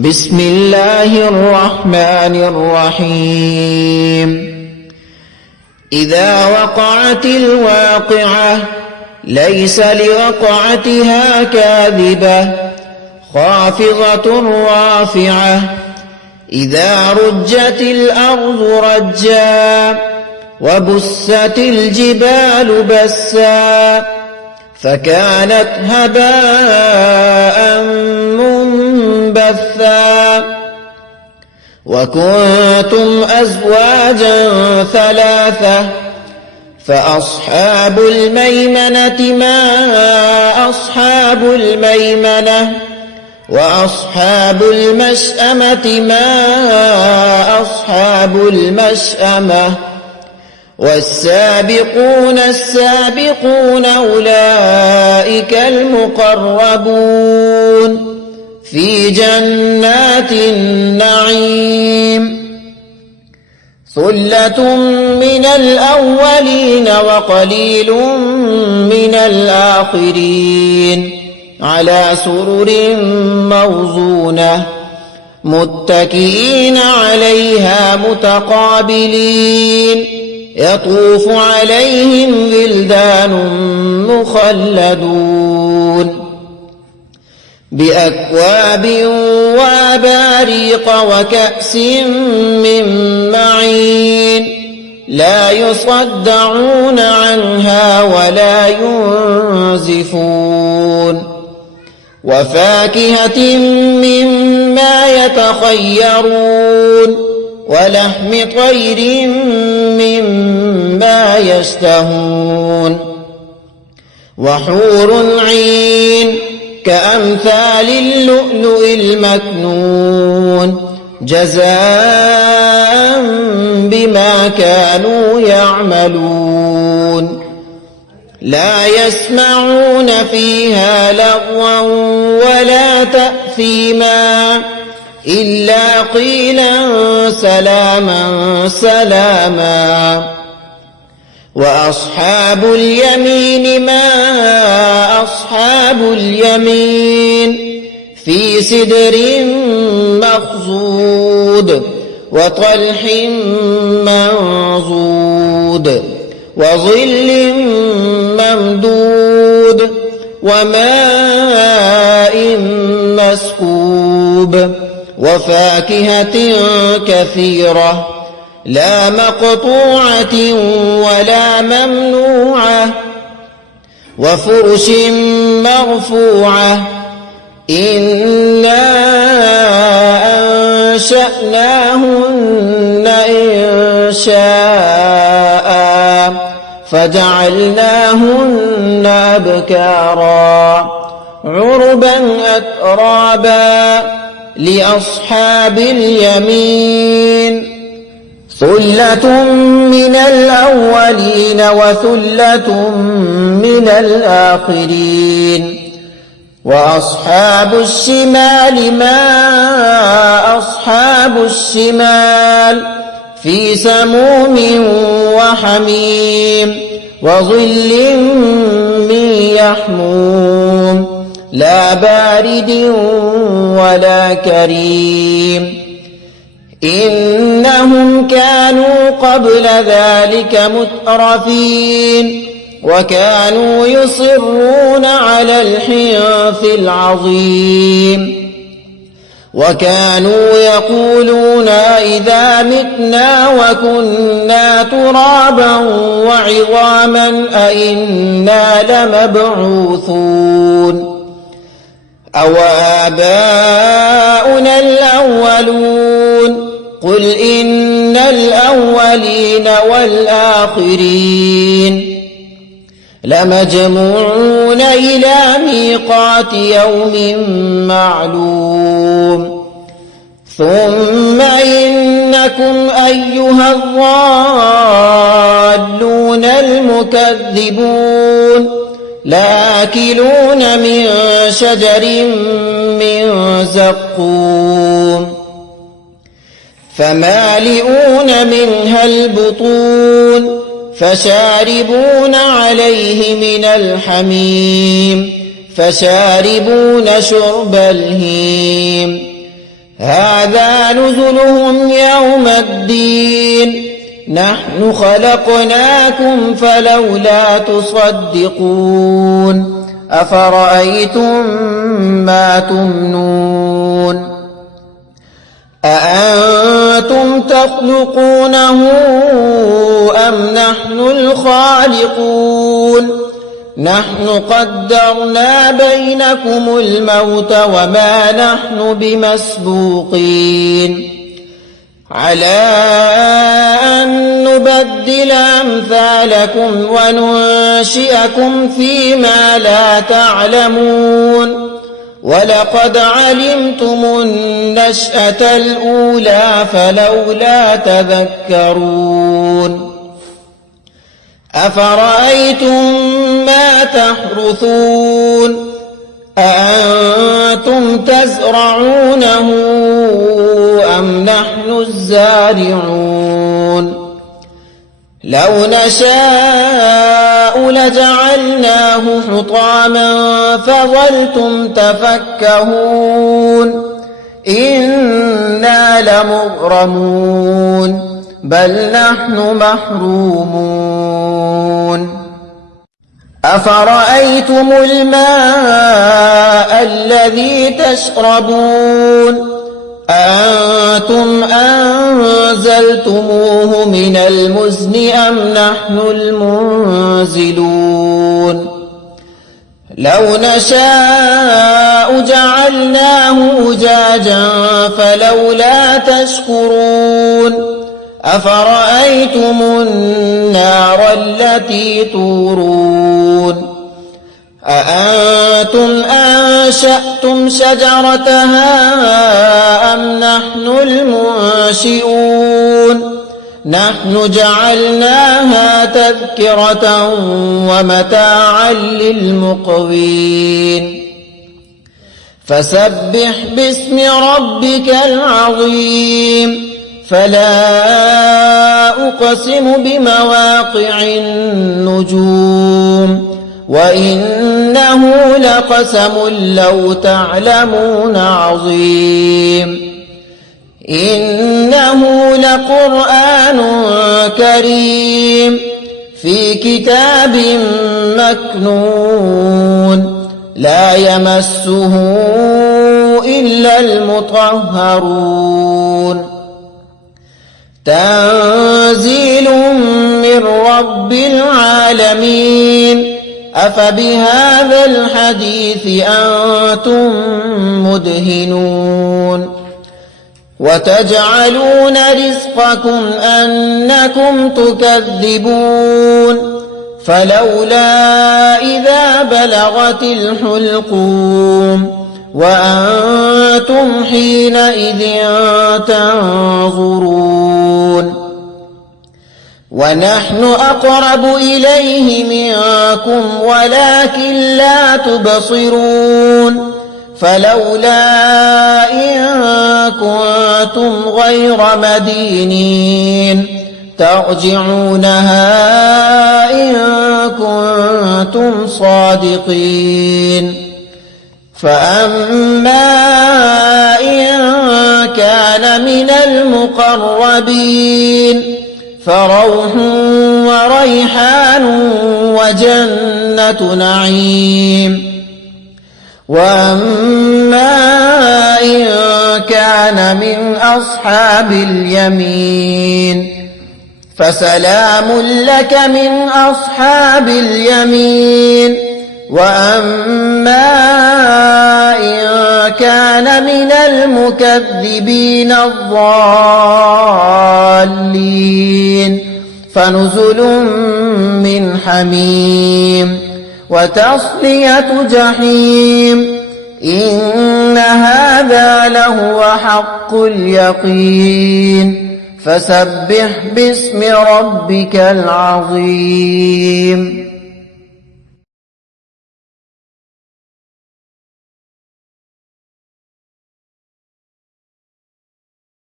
بسم الله الرحمن الرحيم إذا وقعت الواقعة ليس لوقعتها كاذبة خافضة رافعة إذا رجت الأرض رجا وبست الجبال بسا فكانت هباء منبثا وكنتم أزواجا ثلاثة فأصحاب الميمنة ما أصحاب الميمنة وأصحاب المشأمة ما أصحاب المشأمة والسابقون السابقون أولئك المقربون في جنات النعيم ثلة من الأولين وقليل من الآخرين على سرر موضونة متكئين عليها متقابلين يطوف عليهم ولدان مخلدون بأكواب وأباريق وكأس من معين لا يصدعون عنها ولا ينزفون وفاكهة مما يتخيرون ولحم طير مما يشتهون وحور عين كأمثال اللؤلؤ المكنون جزاء بما كانوا يعملون لا يسمعون فيها لغوا ولا تأثيما إلا قيلا سلاما سلاما وأصحاب اليمين ما أصحاب اليمين في سدر مخضود وطلح منضود وظل ممدود وماء مسكوب وفاكهة كثيرة لا مقطوعة ولا ممنوعة وفرش مرفوعة إنا أنشأناهن إنشاء فجعلناهن أبكارا عربا أترابا لأصحاب اليمين ثلة من الأولين وثلة من الآخرين وأصحاب الشمال ما أصحاب الشمال في سموم وحميم وظل من يحموم لا بارد ولا كريم إنهم كانوا قبل ذلك مترفين وكانوا يصرون على الحنث العظيم وكانوا يقولون إذا متنا وكنا ترابا وعظاما أئنا لمبعوثون أو آباؤنا الأولون قل إن الأولين والآخرين لمجموعون إلى ميقات يوم معلوم ثم إنكم أيها الضالون المكذبون لآكلون من شجر من زقوم فمالئون منها البطون فشاربون عليه من الحميم فشاربون شرب الهيم هذا نزلهم يوم الدين نحن خلقناكم فلولا تصدقون أفرأيتم ما تمنون أأنتم تخلقونه أم نحن الخالقون نحن قدرنا بينكم الموت وما نحن بمسبوقين على أن نبدل أمثالكم وننشئكم فيما لا تعلمون ولقد علمتم النشأة الأولى فلولا تذكرون أفرأيتم ما تحرثون أأنتم تزرعونه أم نحن الزارعون لو نشاء لجعلناه حطاما فظلتم تفكهون إنا لمغرمون بل نحن محرومون أفرأيتم الماء الذي تشربون أأنتم أنزلتموه من المزن أم نحن المنزلون لو نشاء جعلناه أجاجا فلولا تشكرون أفرأيتم النار التي تورون أأنتم أنشأتم شجرتها أم نحن المنشئون نحن جعلناها تذكرة ومتاعا للمقوين فسبح باسم ربك العظيم فلا أقسم بمواقع النجوم وإنه لقسم لو تعلمون عظيم إنه لقرآن كريم في كتاب مكنون لا يمسه إلا المطهرون تنزيل من رب العالمين أفبهذا الحديث أنتم مدهنون وتجعلون رزقكم أنكم تكذبون فلولا إذا بلغت الحلقوم وأنتم حينئذ تنظرون ونحن أقرب إليه منكم ولكن لا تبصرون فلولا إن كنتم غير مدينين ترجعونها إن كنتم صادقين فأما إن كان من المقربين فروح وريحان وجنة نعيم وأما إن كان من أصحاب اليمين فسلام لك من أصحاب اليمين وأما إن كان من المكذبين الضالين فنزل من حميم وتصلية جحيم إن هذا لهو حق اليقين فسبح باسم ربك العظيم